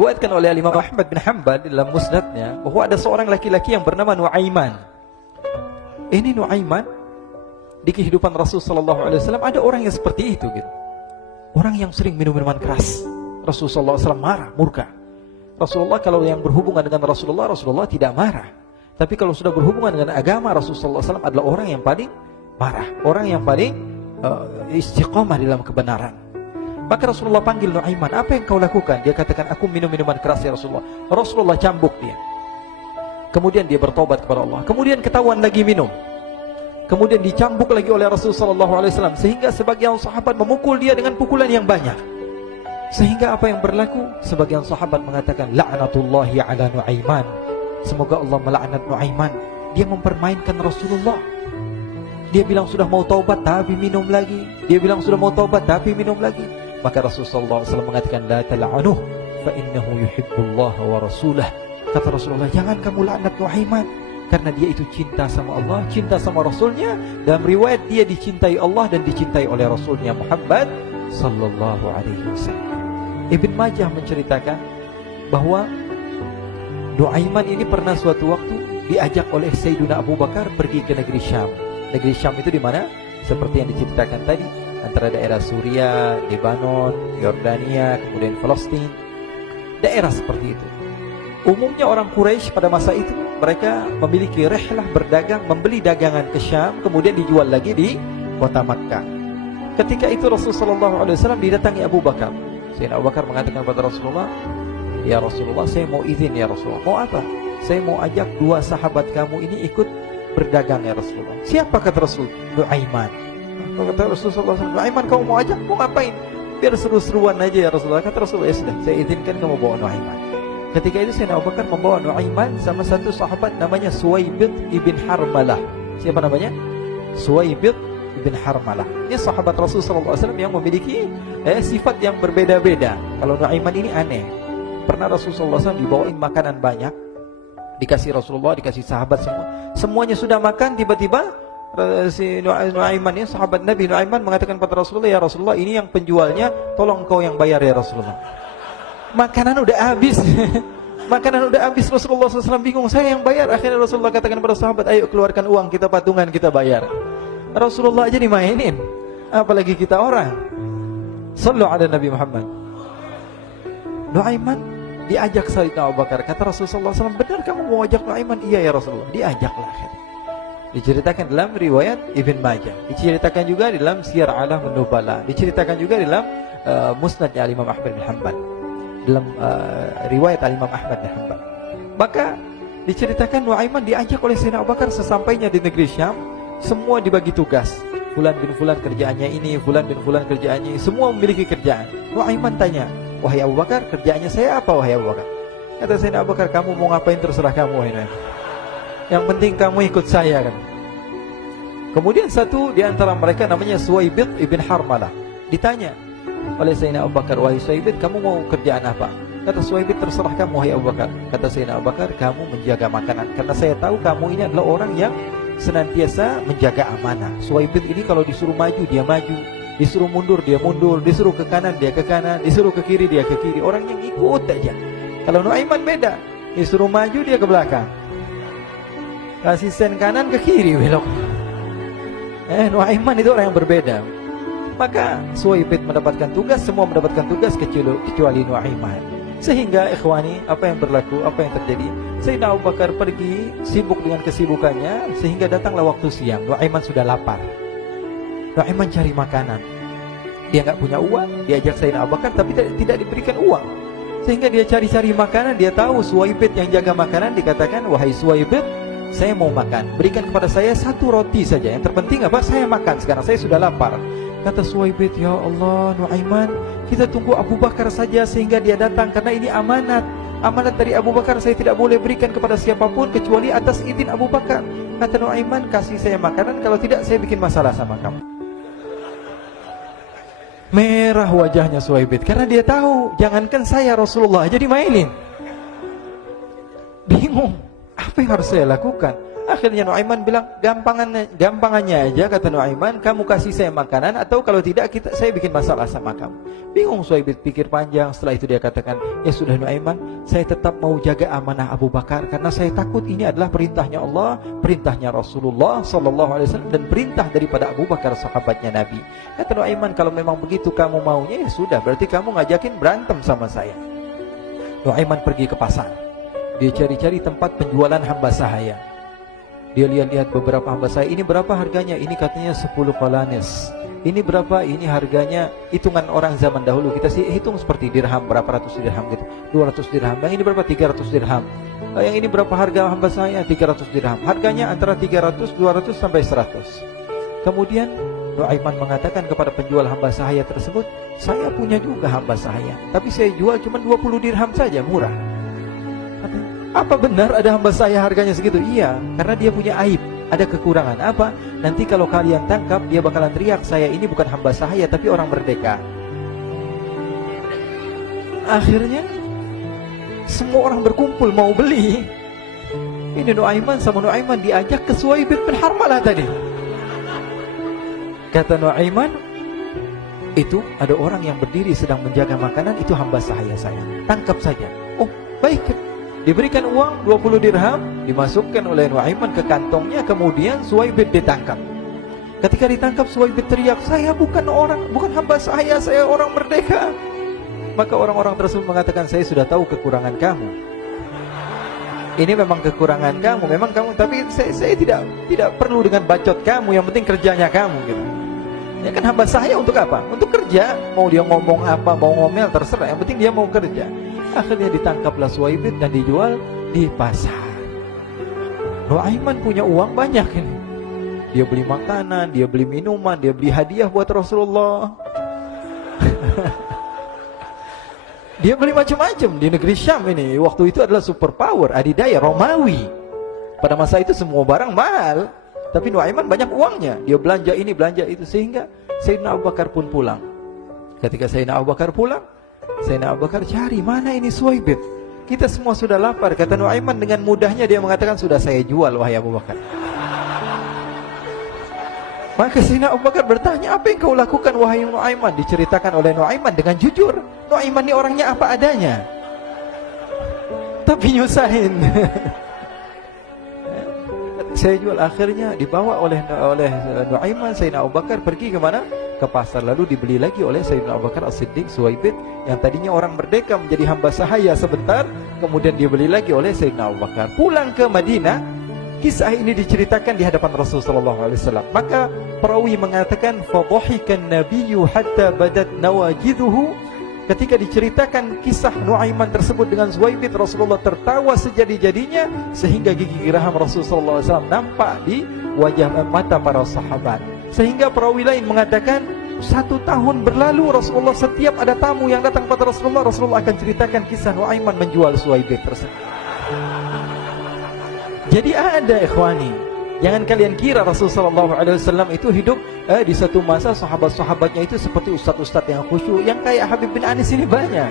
Diriwayatkan oleh Imam Ahmad bin Hanbal dalam musnadnya bahwa ada seorang laki-laki yang bernama Nuaiman. Ini Nuaiman, di kehidupan Rasulullah SAW ada orang yang seperti itu gitu. Orang yang sering minum minuman keras. Rasulullah SAW marah, murka. Rasulullah kalau yang berhubungan dengan Rasulullah tidak marah. Tapi kalau sudah berhubungan dengan agama, Rasulullah SAW adalah orang yang paling marah, orang yang paling istiqamah dalam kebenaran. Maka Rasulullah panggil Nuaiman, apa yang kau lakukan? Dia katakan, aku minum minuman keras ya Rasulullah. Rasulullah cambuk dia. Kemudian dia bertobat kepada Allah. Kemudian ketahuan lagi minum. Kemudian dicambuk lagi oleh Rasulullah SAW, sehingga sebagian sahabat memukul dia dengan pukulan yang banyak. Sehingga apa yang berlaku? Sebagian sahabat mengatakan, la'natullahi ala Nuaiman. Semoga Allah melaknat Nuaiman. Dia mempermainkan Rasulullah. Dia bilang sudah mau taubat tapi minum lagi. Dia bilang sudah mau taubat tapi minum lagi. Maka Rasulullah SAW mengatakan, la tal'anuh fa innahu yuhibbullah wa rasulah. Kata Rasulullah, jangan kamu laknat Nuaiman, karena dia itu cinta sama Allah, cinta sama Rasulnya. Dalam riwayat dia dicintai Allah dan dicintai oleh Rasulnya Muhammad sallallahu alaihi wasallam. Ibn Majah menceritakan bahwa Nuaiman ini pernah suatu waktu diajak oleh Sayyidina Abu Bakar pergi ke negeri Syam. Negeri Syam itu di mana? Seperti yang diceritakan tadi, antara daerah Suriah, Lebanon, Yordania, kemudian Palestina. Daerah seperti itu. Umumnya orang Quraisy pada masa itu mereka memiliki rihlah berdagang, membeli dagangan ke Syam, kemudian dijual lagi di kota Makkah. Ketika itu Rasulullah SAW didatangi Abu Bakar. Sayyidina Abu Bakar mengatakan kepada Rasulullah, ya Rasulullah, saya mau izin ya Rasulullah. Mau apa? Saya mau ajak dua sahabat kamu ini ikut berdagang ya Rasulullah. Siapa? Kata Rasul? Nuaiman. Kata Rasulullah SAW, Nuaiman kamu mau ajak? Mau ngapain? Biar seru-seruan aja ya Rasulullah. Kata Rasulullah, ya sudah, saya izinkan kamu bawa Nuaiman. Ketika itu Sayyidina Abu Bakar membawa Nuaiman sama satu sahabat namanya Suwaibid ibn Harmalah. Siapa namanya? Suwaibid ibn Harmalah. Ini sahabat Rasulullah SAW yang memiliki sifat yang berbeda-beda. Kalau Nuaiman ini aneh. Pernah Rasulullah SAW dibawain makanan banyak, dikasih Rasulullah, dikasih sahabat semua. Semuanya sudah makan, tiba-tiba si Nuaiman ini, sahabat Nabi Nuaiman mengatakan kepada Rasulullah, ya Rasulullah, ini yang penjualnya, tolong kau yang bayar ya Rasulullah. Makanan udah habis. Makanan udah habis. Rasulullah SAW bingung, saya yang bayar. Akhirnya Rasulullah katakan kepada sahabat, ayo keluarkan uang, kita patungan, kita bayar. Rasulullah aja dimainin, apalagi kita orang. Sallu ala Nabi Muhammad. Nuaiman diajak Sayyidina Abu Bakar. Kata Rasulullah SAW, benar kamu mau ajak Nuaiman? Iya ya Rasulullah. Diajaklah. Diceritakan dalam riwayat Ibn Majah, diceritakan juga dalam Siyar A'lam An-Nubala, diceritakan juga dalam musnadnya Imam Ahmad bin Hanbal, dalam riwayat Imam Ahmad bin Hanbal. Maka diceritakan Nuaiman diajak oleh Sayyidina Abu Bakar. Sesampainya di negeri Syam, semua dibagi tugas. Fulan bin Fulan kerjaannya ini, Fulan bin Fulan kerjaannya ini, semua memiliki kerjaan. Nuaiman tanya, wahai Abu Bakar, kerjaannya saya apa wahai Abu Bakar? Kata Sayyidina Abu Bakar, kamu mau ngapain terserah kamu wahai Nuaiman. Yang penting kamu ikut saya kan. Kemudian satu di antara mereka namanya Suwaibid ibn Harmalah. Ditanya oleh Sayyidina Abu Bakar, wahai Suwaibid, kamu mau kerjaan apa? Kata Suwaibid, terserah kamu wahai Abu Bakar. Kata Sayyidina Abu Bakar, kamu menjaga makanan, karena saya tahu kamu ini adalah orang yang senantiasa menjaga amanah. Suwaibid ini kalau disuruh maju dia maju, disuruh mundur dia mundur, disuruh ke kanan dia ke kanan, disuruh ke kiri dia ke kiri. Orang yang ikut aja. Kalau Nuaiman beda, disuruh maju dia ke belakang, kasih sen kanan ke kiri belok. Nuaiman itu orang yang berbeda. Maka Suwaibid mendapatkan tugas, semua mendapatkan tugas kecuali Nuaiman. Sehingga ikhwani, apa yang berlaku, apa yang terjadi? Sayyidina Abu Bakar pergi sibuk dengan kesibukannya, sehingga datanglah waktu siang. Nuaiman sudah lapar. Nuaiman cari makanan. Dia nggak punya uang, diajak Sayyidina Abu Bakar tapi tidak diberikan uang. Sehingga dia cari-cari makanan. Dia tahu Suwaibid yang jaga makanan. Dikatakan, wahai Suwaibid, saya mau makan, berikan kepada saya satu roti saja. Yang terpenting apa? Saya makan sekarang, saya sudah lapar. Kata Suwaibid, ya Allah Nuaiman, kita tunggu Abu Bakar saja sehingga dia datang, karena ini amanat. Amanat dari Abu Bakar, saya tidak boleh berikan kepada siapapun kecuali atas izin Abu Bakar. Kata Nuaiman, kasih saya makanan, kalau tidak saya bikin masalah sama kamu. Merah wajahnya Suwaibid, karena dia tahu, jangankan saya, Rasulullah aja dimainin. Bingung, apa yang harus saya lakukan? Akhirnya Nuaiman bilang, gampangannya aja, kata Nuaiman, kamu kasih saya makanan, atau kalau tidak saya bikin masalah sama kamu. Bingung Suhaib pikir panjang. Setelah itu dia katakan, ya sudah Nuaiman, saya tetap mau jaga amanah Abu Bakar, karena saya takut ini adalah perintahnya Allah, perintahnya Rasulullah SAW, dan perintah daripada Abu Bakar sahabatnya Nabi. Kata Nuaiman, kalau memang begitu kamu maunya, ya sudah, berarti kamu ngajakin berantem sama saya. Nuaiman pergi ke pasar. Dia cari-cari tempat penjualan hamba sahaya. Dia lihat-lihat beberapa hamba sahaya. Ini berapa harganya? Ini katanya 10 qalanis. Ini berapa? Ini harganya, hitungan orang zaman dahulu, kita sih hitung seperti dirham, berapa ratus dirham gitu, 200 dirham. Yang ini berapa? 300 dirham. Yang ini berapa harga hamba sahaya? 300 dirham. Harganya antara 300, 200 sampai 100. Kemudian Nuaiman mengatakan kepada penjual hamba sahaya tersebut, saya punya juga hamba sahaya, tapi saya jual cuma 20 dirham saja, murah. Apa benar ada hamba saya harganya segitu? Iya, karena dia punya aib, ada kekurangan. Apa? Nanti kalau kalian tangkap, dia bakalan teriak, saya ini bukan hamba sahaya, tapi orang merdeka. Akhirnya semua orang berkumpul mau beli. Ini Nuaiman sama Nuaiman diajak ke Suhaib bin Harmalah tadi. Kata Nuaiman, itu ada orang yang berdiri sedang menjaga makanan, itu hamba sahaya saya, tangkap saja. Oh baik. Diberikan uang 20 dirham, dimasukkan oleh Nuaiman ke kantongnya, kemudian Suhaib ditangkap. Ketika ditangkap, Suhaib teriak, saya bukan hamba saya orang merdeka. Maka orang-orang tersebut mengatakan, saya sudah tahu kekurangan kamu. Ini memang kekurangan kamu, memang kamu, tapi saya tidak perlu dengan bacot kamu, yang penting kerjanya kamu gitu. Ya kan hamba saya untuk apa? Untuk kerja. Mau dia ngomong apa, mau ngomel terserah, yang penting dia mau kerja. Akhirnya ditangkaplah Suhaib dan dijual di pasar. Nuaiman punya uang banyak ini. Dia beli makanan, dia beli minuman, dia beli hadiah buat Rasulullah. Dia beli macam-macam di negeri Syam ini. Waktu itu adalah superpower, adidaya Romawi. Pada masa itu semua barang mahal, tapi Nuaiman banyak uangnya. Dia belanja ini, belanja itu, sehingga Sayyidina Abu Bakar pun pulang. Ketika Sayyidina Abu Bakar pulang, Sayyidina Abu Bakar cari, mana ini Suhaib? Kita semua sudah lapar. Kata Nuaiman dengan mudahnya dia mengatakan, sudah saya jual wahai Abu Bakar. Maka Sayyidina Abu Bakar bertanya, apa yang kau lakukan wahai Nuaiman? Diceritakan oleh Nuaiman dengan jujur. Nuaiman ini orangnya apa adanya, tapi nyusahin. Saya jual. Akhirnya dibawa oleh Nuaiman, Sayyidina Abu Bakar pergi ke mana? Ke pasar. Lalu dibeli lagi oleh Sayyidina Abu Bakar As-Siddiq Suhaib, yang tadinya orang merdeka menjadi hamba sahaya sebentar, kemudian dibeli lagi oleh Sayyidina Abu Bakar. Pulang ke Madinah, kisah ini diceritakan di hadapan Rasulullah SAW. Maka perawi mengatakan, fadhahikan nabiyyu hatta badat nawajiduhu. Ketika diceritakan kisah Nuaiman tersebut dengan Suhaib, Rasulullah tertawa sejadi-jadinya, sehingga gigi geraham Rasulullah SAW nampak di wajah mata para sahabat. Sehingga perawi lain mengatakan, 1 tahun berlalu Rasulullah, setiap ada tamu yang datang pada Rasulullah, Rasulullah akan ceritakan kisah Nuaiman menjual Suhaib tersebut. Jadi ada ikhwani, jangan kalian kira Rasulullah SAW itu hidup di satu masa sahabat-sahabatnya itu seperti ustaz-ustaz yang khusyuk, yang kayak Habib bin Anis ini banyak.